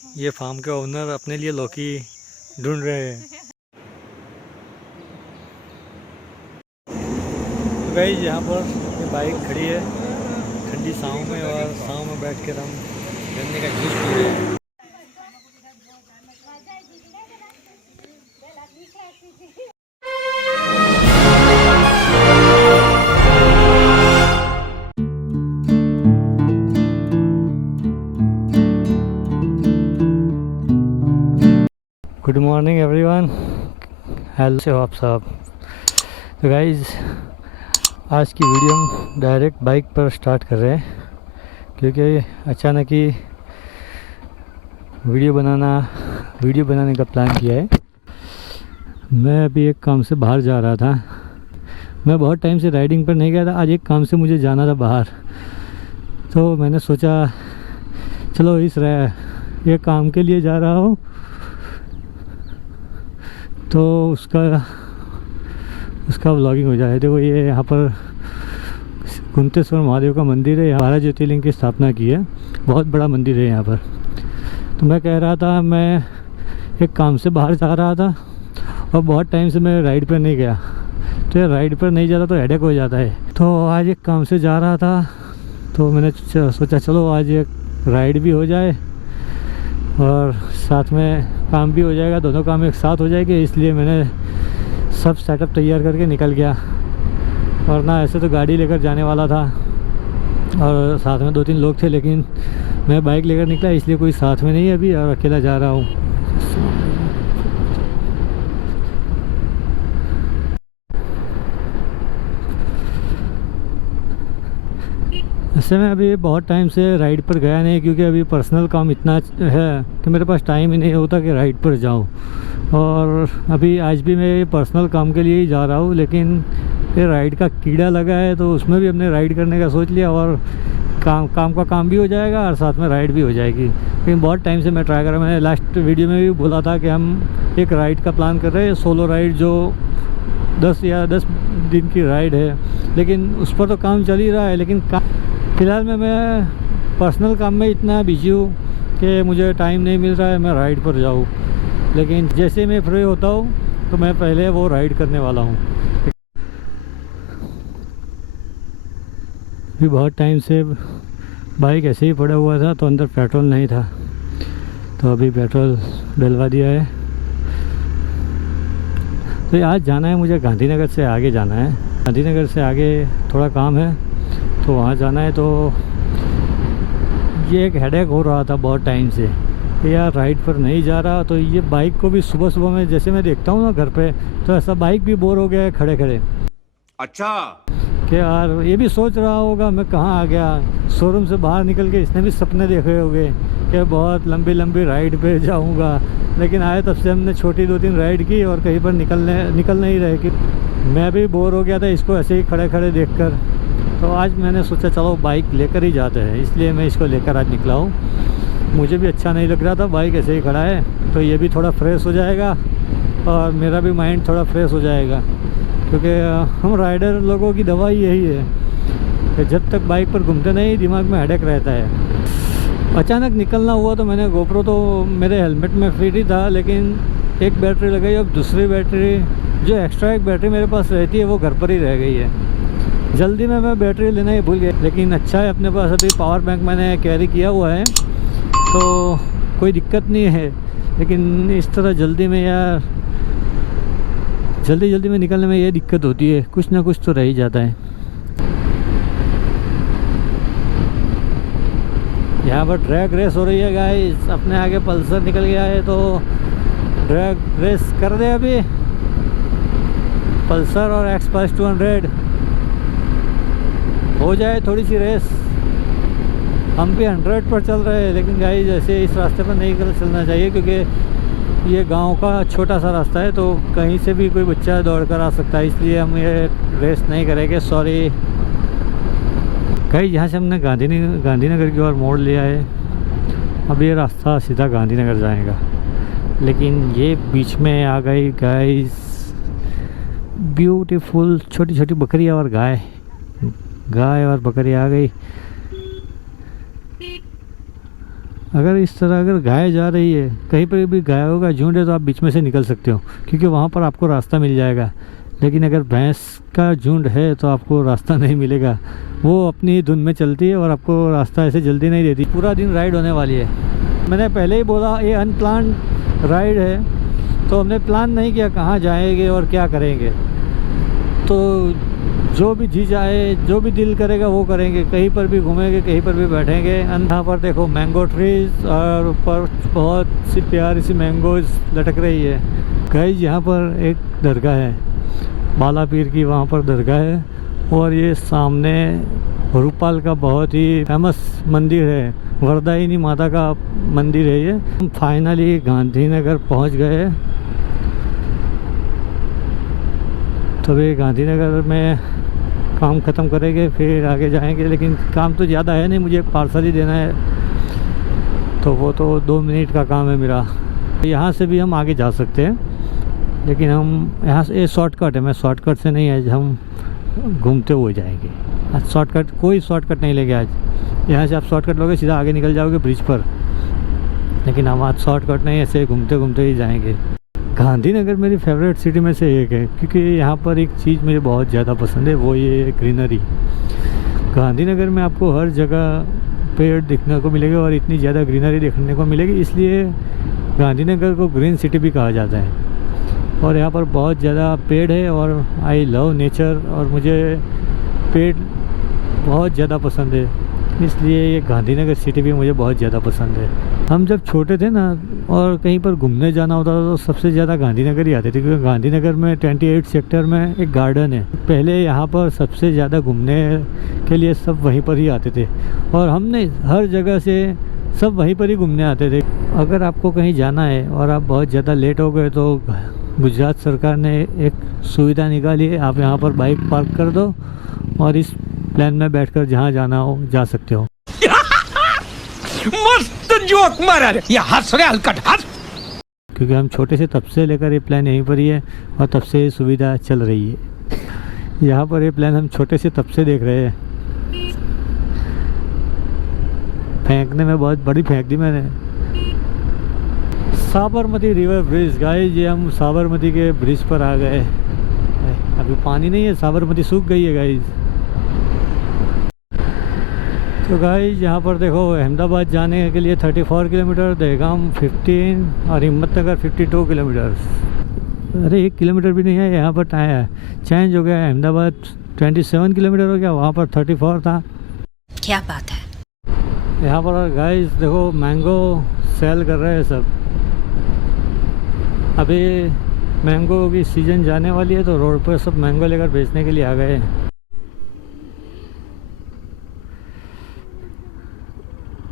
ये फार्म के ओनर अपने लिए लौकी ढूंढ रहे हैं। तो गाइस यहाँ पर ये बाइक खड़ी है ठंडी छाँव में, और छाँव में बैठ कर हम गन्ने का जूस पी रहे हैं। गुड मॉर्निंग एवरीवन, हेलो से हो आप सब। तो गाइज़ आज की वीडियो हम डायरेक्ट बाइक पर स्टार्ट कर रहे हैं, क्योंकि अचानक ही वीडियो बनाने का प्लान किया है। मैं अभी एक काम से बाहर जा रहा था। मैं बहुत टाइम से राइडिंग पर नहीं गया था, आज एक काम से मुझे जाना था बाहर। तो मैंने सोचा चलो ये काम के लिए जा रहा हूँ, तो उसका व्लॉगिंग हो जाए। देखो ये यहाँ पर कुंतेश्वर महादेव का मंदिर है, यहाँ 12 ज्योतिर्लिंग की स्थापना की है, बहुत बड़ा मंदिर है यहाँ पर। तो मैं कह रहा था, मैं एक काम से बाहर जा रहा था और बहुत टाइम से मैं राइड पर नहीं गया। तो ये राइड पर नहीं जाता तो हेडेक हो जाता है। तो आज एक काम से जा रहा था, तो मैंने सोचा चलो आज एक राइड भी हो जाए और साथ में काम भी हो जाएगा, दोनों काम एक साथ हो जाएंगे। इसलिए मैंने सब सेटअप तैयार करके निकल गया। और ना ऐसे तो गाड़ी लेकर जाने वाला था और साथ में 2-3 लोग थे, लेकिन मैं बाइक लेकर निकला, इसलिए कोई साथ में नहीं है अभी और अकेला जा रहा हूँ। ऐसे में अभी बहुत टाइम से राइड पर गया नहीं, क्योंकि अभी पर्सनल काम इतना है कि मेरे पास टाइम ही नहीं होता कि राइड पर जाऊं। और अभी आज भी मैं पर्सनल काम के लिए ही जा रहा हूं, लेकिन ये राइड का कीड़ा लगा है, तो उसमें भी हमने राइड करने का सोच लिया और काम का काम भी हो जाएगा और साथ में राइड भी हो जाएगी। लेकिन बहुत टाइम से मैं ट्राई कर रहा हूँ। मैंने लास्ट वीडियो में भी बोला था कि हम एक राइड का प्लान कर रहे हैं, सोलो राइड, जो 10 दिन की राइड है। लेकिन उस पर तो काम चल ही रहा है, लेकिन फ़िलहाल में मैं पर्सनल काम में इतना बिजी हूँ कि मुझे टाइम नहीं मिल रहा है मैं राइड पर जाऊँ। लेकिन जैसे मैं फ्री होता हूँ तो मैं पहले वो राइड करने वाला हूँ। भी बहुत टाइम से बाइक ऐसे ही पड़ा हुआ था, तो अंदर पेट्रोल नहीं था, तो अभी पेट्रोल डलवा दिया है। तो आज जाना है मुझे, गांधीनगर से आगे जाना है। गांधीनगर से आगे थोड़ा काम है, तो वहाँ जाना है। तो ये एक हेडेक हो रहा था बहुत टाइम से यार, राइड पर नहीं जा रहा। तो ये बाइक को भी सुबह सुबह में जैसे मैं देखता हूँ ना घर पे, तो ऐसा बाइक भी बोर हो गया है खड़े खड़े। अच्छा कि यार ये भी सोच रहा होगा मैं कहाँ आ गया, शोरूम से बाहर निकल के इसने भी सपने देखे होंगे कि बहुत लंबी लंबी राइड पे जाऊँगा। लेकिन आए तब से हमने छोटी 2-3 राइड की और कहीं पर निकल नहीं रहे। कि मैं भी बोर हो गया था इसको ऐसे ही खड़े खड़े देख कर। तो आज मैंने सोचा चलो बाइक लेकर ही जाते हैं, इसलिए मैं इसको लेकर आज निकला हूँ। मुझे भी अच्छा नहीं लग रहा था बाइक ऐसे ही खड़ा है, तो ये भी थोड़ा फ्रेश हो जाएगा और मेरा भी माइंड थोड़ा फ्रेश हो जाएगा। क्योंकि हम राइडर लोगों की दवाई यही है कि जब तक बाइक पर घूमते नहीं दिमाग में हेडेक रहता है। अचानक निकलना हुआ तो मैंने गोप्रो तो मेरे हेलमेट में फिट ही था, लेकिन एक बैटरी लगाई, अब दूसरी बैटरी जो एक्स्ट्रा एक बैटरी मेरे पास रहती है वो घर पर ही रह गई है। जल्दी में मैं बैटरी लेना ही भूल गया। लेकिन अच्छा है अपने पास अभी पावर बैंक मैंने कैरी किया हुआ है, तो कोई दिक्कत नहीं है। लेकिन इस तरह जल्दी में निकलने में ये दिक्कत होती है, कुछ ना कुछ तो रह ही जाता है। यहाँ पर ट्रैक रेस हो रही है गाइस, अपने आगे पल्सर निकल गया है, तो ट्रैक रेस कर दे अभी। पल्सर और एक्सप्रेस 200 हो जाए थोड़ी सी रेस। हम भी 100 पर चल रहे हैं, लेकिन गाइस ऐसे इस रास्ते पर नहीं चलना चाहिए, क्योंकि ये गांव का छोटा सा रास्ता है, तो कहीं से भी कोई बच्चा दौड़ कर आ सकता है। इसलिए हम ये रेस नहीं करेंगे, सॉरी। गाइस यहाँ से हमने गांधीनगर की ओर मोड़ लिया है। अब ये रास्ता सीधा गांधीनगर जाएगा, लेकिन ये बीच में आ गई गाइस ब्यूटीफुल छोटी छोटी बकरियाँ और गाय और बकरी आ गई। अगर इस तरह अगर गाय जा रही है, कहीं पर भी गायों का झुंड है, तो आप बीच में से निकल सकते हो क्योंकि वहाँ पर आपको रास्ता मिल जाएगा। लेकिन अगर भैंस का झुंड है तो आपको रास्ता नहीं मिलेगा, वो अपनी धुन में चलती है और आपको रास्ता ऐसे जल्दी नहीं देती। पूरा दिन राइड होने वाली है। मैंने पहले ही बोला ये अनप्लान राइड है, तो हमने प्लान नहीं किया कहाँ जाएंगे और क्या करेंगे। तो जो भी जी जाए, जो भी दिल करेगा वो करेंगे, कहीं पर भी घूमेंगे, कहीं पर भी बैठेंगे। यहाँ पर देखो मैंगो ट्रीज और ऊपर बहुत सी प्यारी सी मैंगोज लटक रही है। गाइस यहाँ पर एक दरगाह है, बाला पीर की वहाँ पर दरगाह है। और ये सामने रूपाल का बहुत ही फेमस मंदिर है, वरदायिनी माता का मंदिर है ये। हम फाइनली गांधीनगर पहुँच गए। तो अभी गांधीनगर में काम ख़त्म करेंगे, फिर आगे जाएंगे। लेकिन काम तो ज़्यादा है नहीं, मुझे एक पार्सल ही देना है, तो वो तो 2 मिनट का काम है मेरा। यहाँ से भी हम आगे जा सकते हैं, लेकिन हम यहाँ से, ये शॉर्टकट है, मैं शॉर्टकट से नहीं, आज हम घूमते हुए जाएंगे। आज शॉर्टकट, कोई शॉर्टकट नहीं लेंगे आज। यहाँ से आप शॉर्टकट लोगे सीधा आगे निकल जाओगे ब्रिज पर, लेकिन हम आज शॉर्टकट नहीं, ऐसे घूमते घूमते ही जाएंगे। गांधीनगर मेरी फेवरेट सिटी में से एक है क्योंकि यहाँ पर एक चीज़ मुझे बहुत ज़्यादा पसंद है, वो ये ग्रीनरी। गांधीनगर में आपको हर जगह पेड़ दिखने को मिलेगा और इतनी ज़्यादा ग्रीनरी देखने को मिलेगी, इसलिए गांधीनगर को ग्रीन सिटी भी कहा जाता है। और यहाँ पर बहुत ज़्यादा पेड़ है और आई लव नेचर, और मुझे पेड़ बहुत ज़्यादा पसंद है, इसलिए ये गांधीनगर सिटी भी मुझे बहुत ज़्यादा पसंद है। हम जब छोटे थे ना और कहीं पर घूमने जाना होता था तो सबसे ज़्यादा गांधीनगर ही आते थे, क्योंकि गांधीनगर में 28 सेक्टर में एक गार्डन है। पहले यहाँ पर सबसे ज़्यादा घूमने के लिए सब वहीं पर ही आते थे, और हमने हर जगह से सब वहीं पर ही घूमने आते थे। अगर आपको कहीं जाना है और आप बहुत ज़्यादा लेट हो गए तो गुजरात सरकार ने एक सुविधा निकाली है, आप यहाँ पर बाइक पार्क कर दो और इस प्लेन में बैठकर जहाँ जाना हो जा सकते हो। मस्त जोक मारा रे, ये हंस रहे हलकट हंस। क्योंकि हम छोटे से तब से लेकर ये प्लान यहीं पर ही है और तब से ये सुविधा चल रही है। यहाँ पर ये प्लान हम छोटे से तब से देख रहे हैं। फेंकने में बहुत बड़ी फेंक दी मैंने। साबरमती रिवर ब्रिज, गाइस ये हम साबरमती के ब्रिज पर आ गए। अभी पानी नहीं है, साबरमती सूख गई है गाइस। तो गाइस यहाँ पर देखो अहमदाबाद जाने के लिए 34 किलोमीटर, दहगाम 15 और हिम्मतनगर 52 किलोमीटर। अरे 1 किलोमीटर भी नहीं है, यहाँ पर टाइम चेंज हो गया। अहमदाबाद 27 किलोमीटर हो गया, वहाँ पर 34 था। क्या बात है। यहाँ पर गाइस देखो मैंगो सेल कर रहे हैं सब। अभी मैंगो की सीज़न जाने वाली है तो रोड पर सब मैंगो लेकर बेचने के लिए आ गए हैं।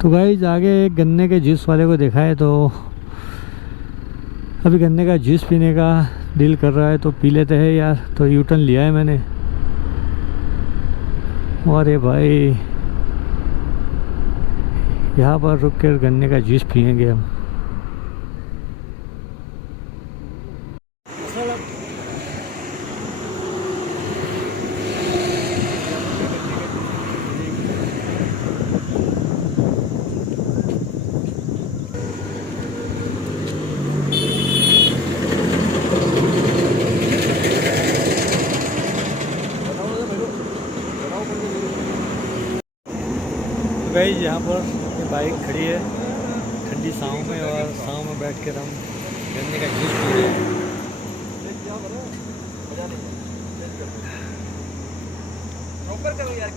तो गाइस आगे एक गन्ने के जूस वाले को देखा है, तो अभी गन्ने का जूस पीने का दिल कर रहा है तो पी लेते हैं यार। तो यू टर्न लिया है मैंने। अरे भाई यहाँ पर रुक कर गन्ने का जूस पियेंगे हम। गाइस यहाँ पर ये बाइक खड़ी है ठंडी छाँव में, और छाँव में बैठ कर हम गन्ने का जूस पी रहे हैं।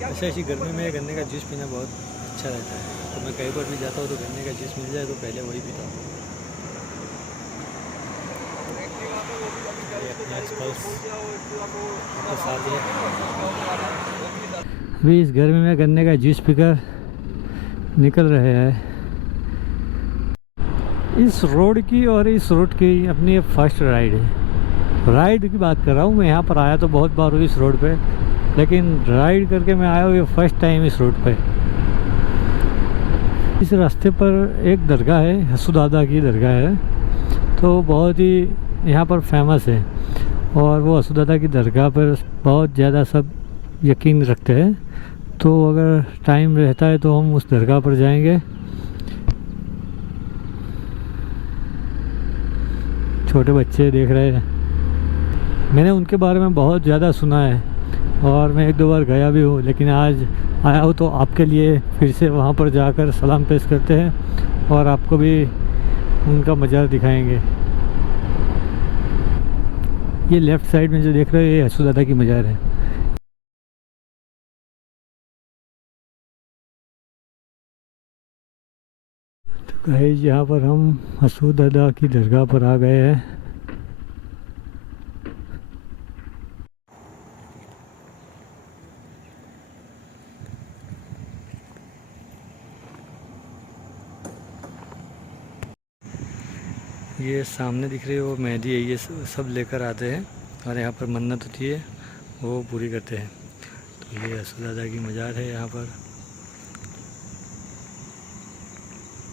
ऐसे ऐसी गर्मी में गन्ने का जूस पीना बहुत अच्छा रहता है। तो मैं कहीं पर भी जाता हूँ तो गन्ने का जूस मिल जाए तो पहले वही पीता हूँ। अभी इस गर्मी में गन्ने का जूस पीकर निकल रहे हैं। इस रोड की और इस रोड की अपनी फर्स्ट राइड है। राइड की बात कर रहा हूँ मैं, यहाँ पर आया तो बहुत बार हूँ इस रोड पे, लेकिन राइड करके मैं आया हूँ ये फर्स्ट टाइम इस रोड पे। इस रास्ते पर एक दरगाह है, हसूदादा की दरगाह है, तो बहुत ही यहाँ पर फेमस है। और वो हसूदादा की दरगाह पर बहुत ज़्यादा सब यकीन रखते हैं। तो अगर टाइम रहता है तो हम उस दरगाह पर जाएंगे छोटे बच्चे देख रहे हैं। मैंने उनके बारे में बहुत ज़्यादा सुना है और मैं 1-2 बार गया भी हूँ, लेकिन आज आया हूँ तो आपके लिए फिर से वहाँ पर जाकर सलाम पेश करते हैं और आपको भी उनका मज़ार दिखाएंगे। ये लेफ़्ट साइड में जो देख रहे हो ये हसू दादा की मज़ार है। तो गाइस यहाँ पर हम हसू दादा की दरगाह पर आ गए हैं। ये सामने दिख रही है वो मेहंदी है, ये सब लेकर आते हैं और यहाँ पर मन्नत होती है वो पूरी करते हैं। तो ये हसू दादा की मज़ार है, यहाँ पर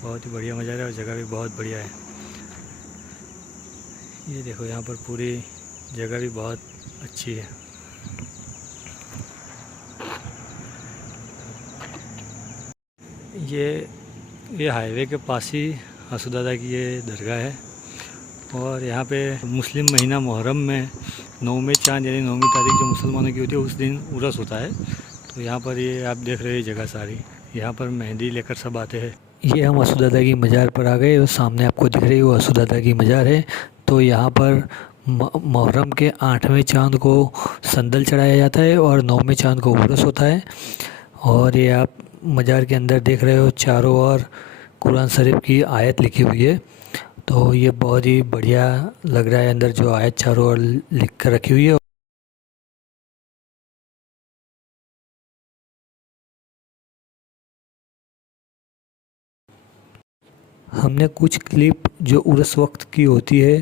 बहुत ही बढ़िया मज़ार है और जगह भी बहुत बढ़िया है। ये देखो यहाँ पर पूरी जगह भी बहुत अच्छी है। ये हाईवे के पास ही हसू दादा की ये दरगाह है और यहाँ पे मुस्लिम महीना मुहर्रम में 9वें चाँद यानी 9वीं तारीख जो मुसलमानों की होती है उस दिन उर्स होता है। तो यहाँ पर ये आप देख रहे हैं जगह सारी, यहाँ पर मेहंदी लेकर सब आते हैं। ये हम हसू दादा की मज़ार पर आ गए और सामने आपको दिख रही है वो हसू दादा की मज़ार है। तो यहाँ पर मुहर्रम के 8वें चाँद को संदल चढ़ाया जाता है और 9वें चाँद को उर्स होता है। और ये आप मज़ार के अंदर देख रहे हो चारों ओर कुरान शरीफ की आयत लिखी हुई है। तो ये बहुत ही बढ़िया लग रहा है अंदर जो आयत चारों ओर लिख कर रखी हुई है। हमने कुछ क्लिप जो उर्स वक्त की होती है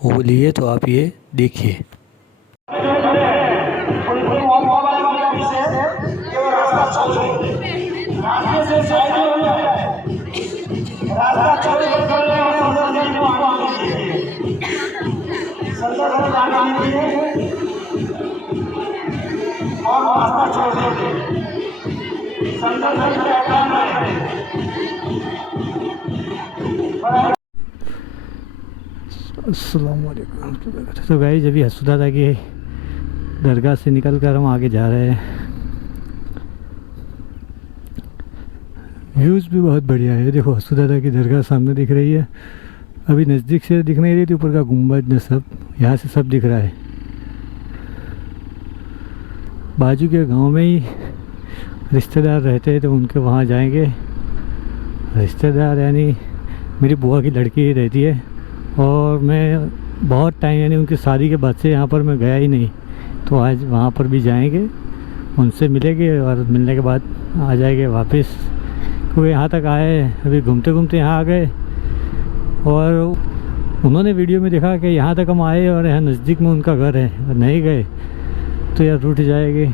वो ली है, तो आप ये देखिए। अस्सलामुअलैकुम। तो गाइस अभी हसू दादा की दरगाह से निकल कर हम आगे जा रहे हैं। व्यूज़ भी बहुत बढ़िया है। देखो हसू दादा की दरगाह सामने दिख रही है, अभी नज़दीक से दिख नहीं रही थी, ऊपर का गुम्बद न सब यहाँ से सब दिख रहा है। बाजू के गांव में ही रिश्तेदार रहते हैं तो उनके वहाँ जाएंगे। रिश्तेदार यानी मेरी बुआ की लड़की रहती है और मैं बहुत टाइम यानी उनकी शादी के बाद से यहाँ पर मैं गया ही नहीं, तो आज वहाँ पर भी जाएंगे, उनसे मिलेंगे और मिलने के बाद आ जाएंगे वापस। क्योंकि यहाँ तक आए अभी घूमते घूमते यहाँ आ गए और उन्होंने वीडियो में देखा कि यहाँ तक हम आए और यहाँ नज़दीक में उनका घर है और नहीं गए तो यार रूठ जाएगी।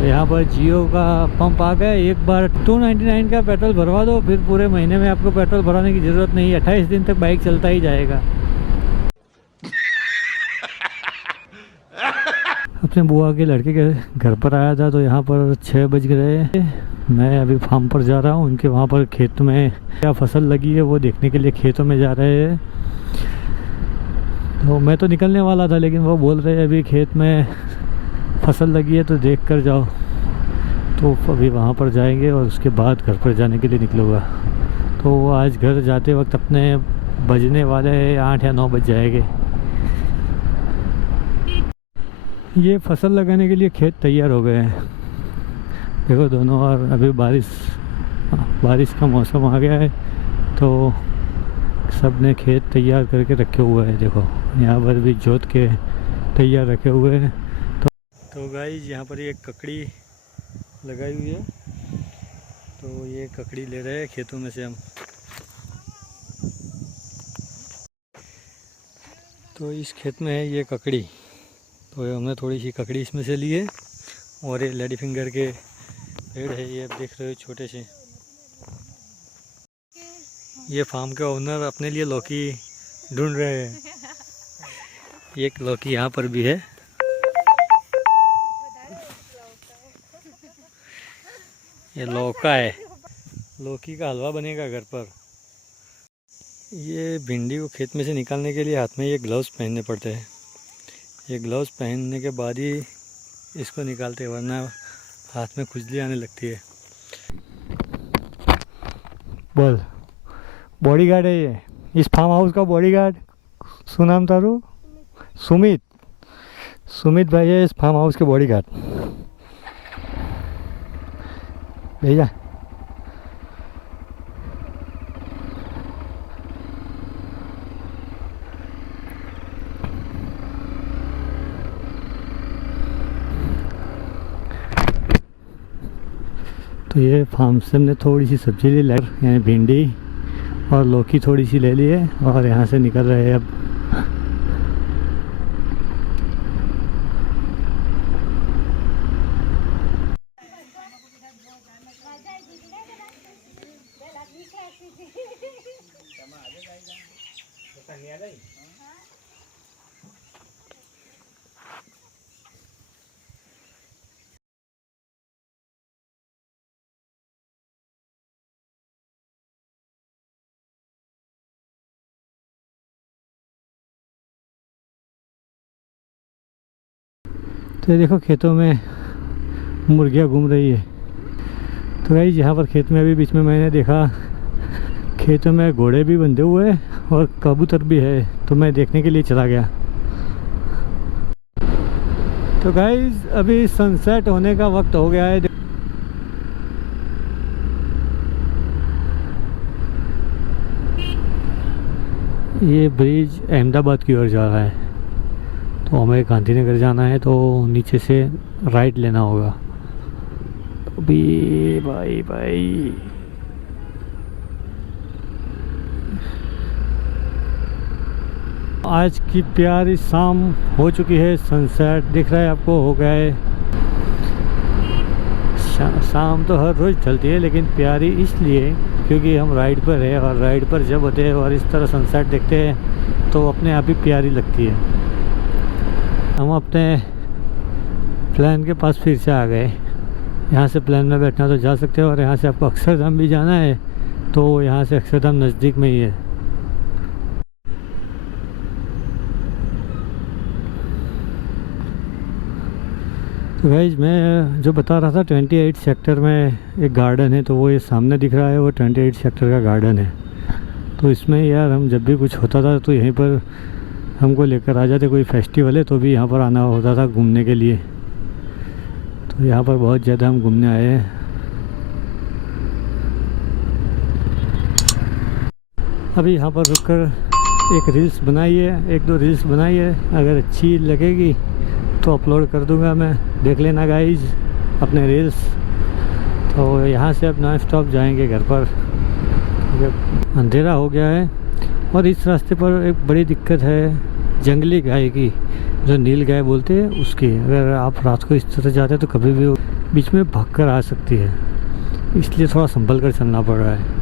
यहाँ पर जियो का पंप आ गया, एक बार 299 का पेट्रोल भरवा दो, फिर पूरे महीने में आपको पेट्रोल भराने की ज़रूरत नहीं है। 28 दिन तक बाइक चलता ही जाएगा। अपने बुआ के लड़के के घर पर आया था तो यहाँ पर 6 बज गए। मैं अभी फार्म पर जा रहा हूँ, उनके वहाँ पर खेत में क्या फसल लगी है वो देखने के लिए खेतों में जा रहे हैं। तो मैं तो निकलने वाला था लेकिन वो बोल रहे हैं अभी खेत में फसल लगी है तो देख कर जाओ। तो अभी वहाँ पर जाएंगे और उसके बाद घर पर जाने के लिए निकलूँगा। तो आज घर जाते वक्त अपने बजने वाले 8 या 9 बज जाएंगे। ये फसल लगाने के लिए खेत तैयार हो गए हैं, देखो दोनों। और अभी बारिश का मौसम आ गया है तो सब ने खेत तैयार करके रखे हुए हैं। देखो यहाँ पर भी जोत के तैयार रखे हुए हैं। तो गाइस यहाँ पर एक ककड़ी लगाई हुई है, तो ये ककड़ी ले रहे हैं खेतों में से हम। तो इस खेत में है ये ककड़ी, तो हमने थोड़ी सी ककड़ी इसमें से ली है। और ये लेडी फिंगर के पेड़ है, ये आप देख रहे हो छोटे से। ये फार्म के ओनर अपने लिए लौकी ढूंढ रहे हैं। एक लौकी यहाँ पर भी है। ये लौका है, लौकी का हलवा बनेगा घर पर। ये भिंडी को खेत में से निकालने के लिए हाथ में ये ग्लव्स पहनने पड़ते हैं। ये ग्लव्स पहनने के बाद ही इसको निकालते हैं, वरना हाथ में खुजली आने लगती है। बोल, बॉडीगार्ड है ये, इस फार्म हाउस का बॉडीगार्ड। सुनाम तारू? सुमित। सुमित भाई है इस फार्म हाउस के बॉडीगार्ड। भैया तो ये फार्म से हमने थोड़ी सी सब्जी ले ली, यानी भिंडी और लौकी थोड़ी सी ले ली है, और यहाँ से निकल रहे हैं अब। तो ये देखो खेतों में मुर्गियाँ घूम रही है। तो भाई यहाँ पर खेत में अभी बीच में मैंने देखा खेतों में घोड़े भी बंधे हुए हैं और कबूतर भी है, तो मैं देखने के लिए चला गया। तो गाइस अभी सनसेट होने का वक्त हो गया है। ये ब्रिज अहमदाबाद की ओर जा रहा है, तो हमें गांधीनगर जाना है, तो नीचे से राइट लेना होगा। अभी भाई आज की प्यारी शाम हो चुकी है, सनसेट दिख रहा है आपको, हो गया है। शाम तो हर रोज़ चलती है, लेकिन प्यारी इसलिए क्योंकि हम राइड पर है, और राइड पर जब होते हैं और इस तरह सनसेट देखते हैं तो अपने आप ही प्यारी लगती है। हम अपने प्लान के पास फिर से आ गए। यहाँ से प्लान में बैठना तो जा सकते हो, और यहाँ से आपको अक्षरधाम भी जाना है, तो यहाँ से अक्षरधाम नज़दीक में ही है। तो गाइस मैं जो बता रहा था 28 सेक्टर में एक गार्डन है, तो वो ये सामने दिख रहा है, वो 28 सेक्टर का गार्डन है। तो इसमें यार हम जब भी कुछ होता था तो यहीं पर हमको लेकर आ जाते, कोई फेस्टिवल है तो भी यहाँ पर आना होता था घूमने के लिए। तो यहाँ पर बहुत ज़्यादा हम घूमने आए हैं। अभी यहाँ पर रुककर एक रील्स बनाई है, एक दो रील्स बनाई है, अगर अच्छी लगेगी तो अपलोड कर दूंगा मैं, देख लेना गाइज अपने रील्स। तो यहाँ से अब नॉन स्टॉप जाएंगे घर पर, अंधेरा हो गया है। और इस रास्ते पर एक बड़ी दिक्कत है जंगली गाय की, जो नील गाय बोलते हैं उसकी। अगर आप रात को इस तरह जाते हैं तो कभी भी बीच में भाग कर आ सकती है, इसलिए थोड़ा संभल कर चलना पड़ रहा है।